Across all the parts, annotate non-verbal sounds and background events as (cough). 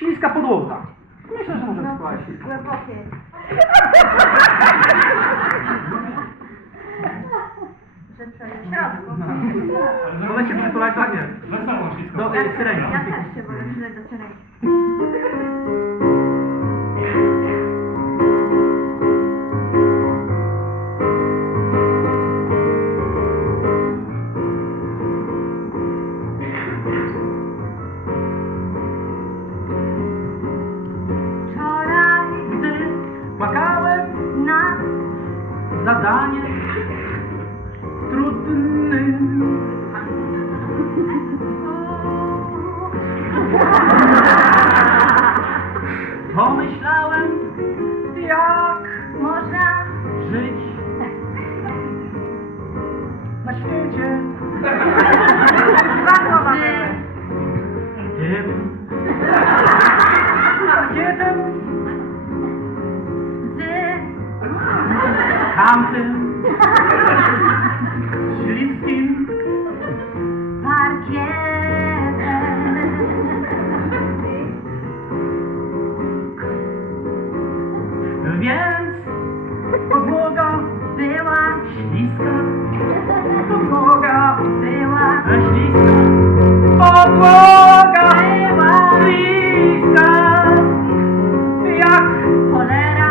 Śliska podłoga. Myślę, że może spróbować śliska. Głębokie. Że przejdzie w środku. Wolę się przytulać, tak nie? Wesoło wszystko. Do syreni. Ja też się wolę przydać do syrenki. Zadanie trudnym. Pomyślałem, jak można żyć na świecie tamtym śliskim. Parkietem. Więc podłoga Była, śliska, podłoga była, śliska, podłoga była śliska, jak cholera.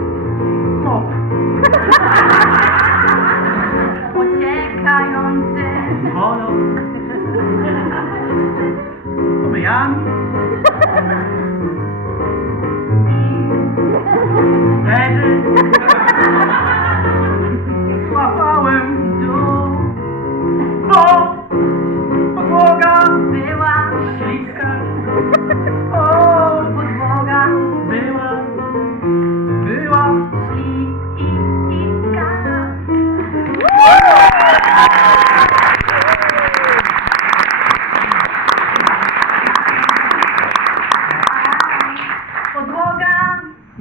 yan. Ready? (laughs)